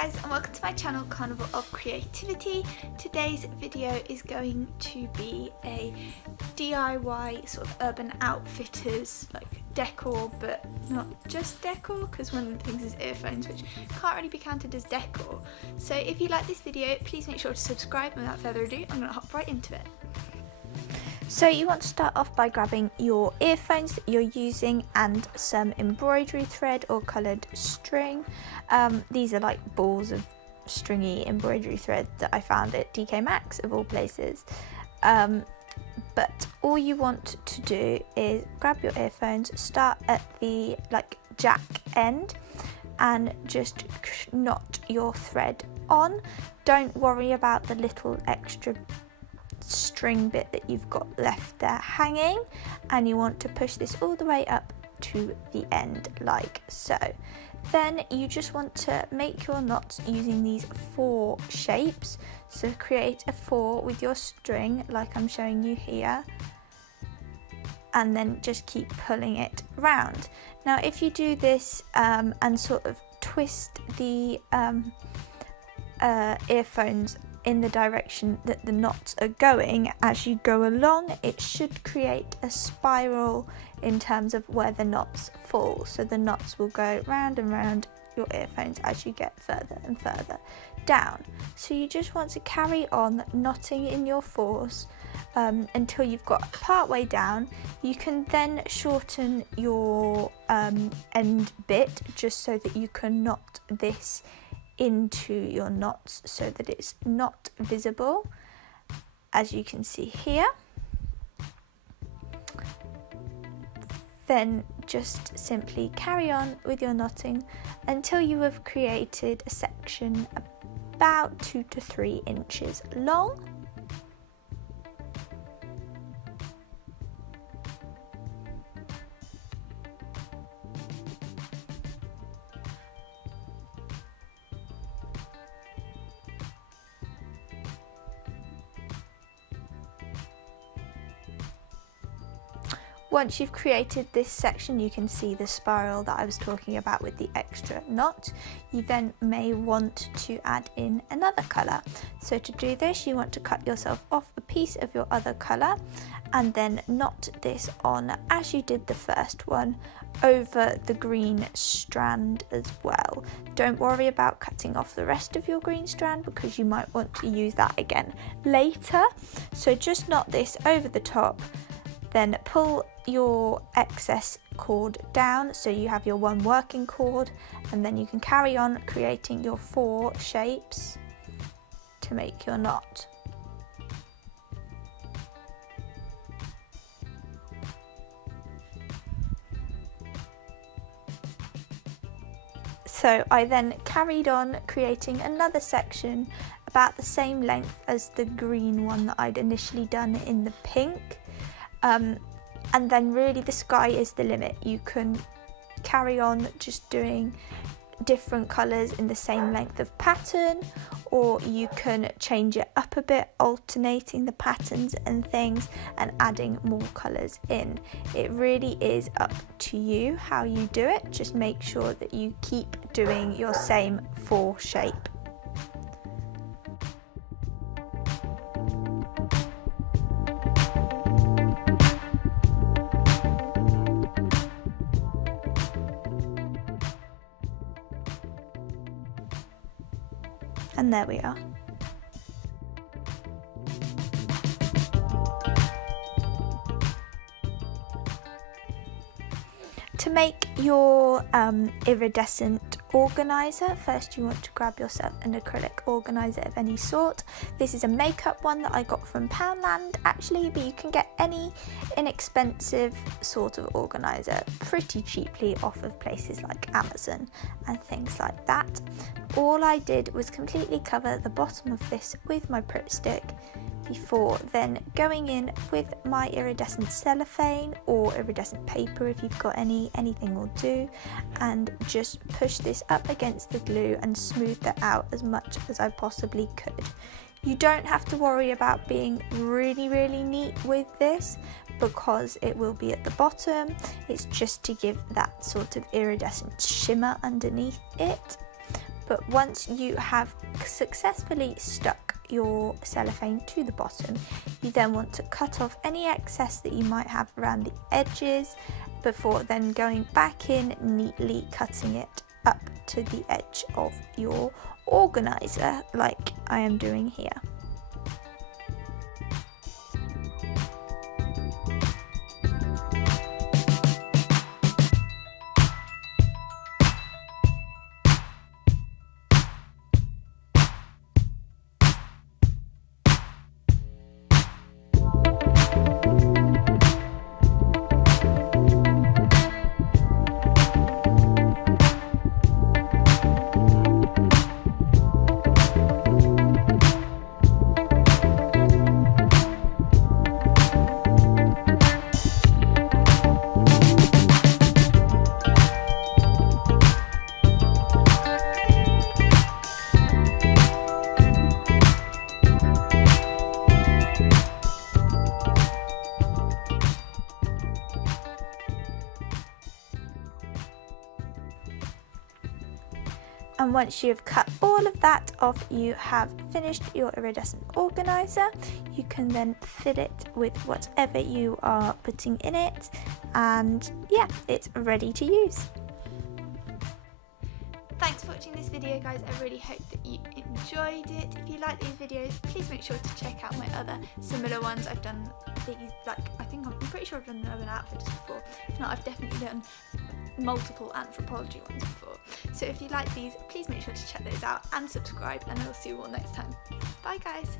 guys, and welcome to my channel Carnival of Creativity. Today's video is going to be a DIY sort of urban outfitters like decor, but not just decor, because one of the things is earphones, which can't really be counted as decor. So if you like this video, please make sure to subscribe, and without further ado, I'm going to hop right into it. So you want to start off by grabbing your earphones that you're using and some embroidery thread or coloured string. These are like balls of stringy embroidery thread that I found at TK Maxx of all places. But all you want to do is grab your earphones, start at the jack end and just knot your thread on. Don't worry about the little extra string bit that you've got left there hanging, and you want to push this all the way up to the end like so. Then you just want to make your knots using these 4 shapes. So create a 4 with your string like I'm showing you here, and then just keep pulling it round. Now if you do this and sort of twist the earphones in the direction that the knots are going as you go along, it should create a spiral in terms of where the knots fall. So the knots will go round and round your earphones as you get further and further down. So you just want to carry on knotting in your 4s until you've got part way down. You can then shorten your end bit just so that you can knot this into your knots so that it's not visible, as you can see here. Then just simply carry on with your knotting until you have created a section about 2 to 3 inches long. Once you've created this section, you can see the spiral that I was talking about with the extra knot. You then may want to add in another colour. So to do this, you want to cut yourself off a piece of your other colour and then knot this on as you did the first one over the green strand as well. Don't worry about cutting off the rest of your green strand because you might want to use that again later. So just knot this over the top, then pull your excess cord down so you have your one working cord, and then you can carry on creating your 4 shapes to make your knot. So I then carried on creating another section about the same length as the green one that I'd initially done in the pink. And then really the sky is the limit. You can carry on just doing different colours in the same length of pattern, or you can change it up a bit, alternating the patterns and things and adding more colours in. It really is up to you how you do it. Just make sure that you keep doing your same 4 shape. And there we are. To make your iridescent organizer, first you want to grab yourself an acrylic organizer of any sort. This is a makeup one that I got from Poundland actually, but you can get any inexpensive sort of organizer pretty cheaply off of places like Amazon and things like that. All I did was completely cover the bottom of this with my Pritt stick before then going in with my iridescent cellophane or iridescent paper if you've got anything will do, and just push this up against the glue and smooth that out as much as I possibly could. You don't have to worry about being really neat with this because it will be at the bottom. It's just to give that sort of iridescent shimmer underneath it. But once you have successfully stuck your cellophane to the bottom, you then want to cut off any excess that you might have around the edges before then going back in, neatly cutting it up to the edge of your organizer like I am doing here. And once you've cut all of that off, you have finished your iridescent organizer. You can then fill it with whatever you are putting in it, and yeah, it's ready to use. Thanks for watching this video, guys. I really hope that you enjoyed it. If you like these videos, please make sure to check out my other similar ones. I've done these, I'm pretty sure I've done urban outfitters before. If not, I've definitely done multiple anthropology ones before. So if you like these, please make sure to check those out and subscribe, and I'll see you all next time. Bye guys.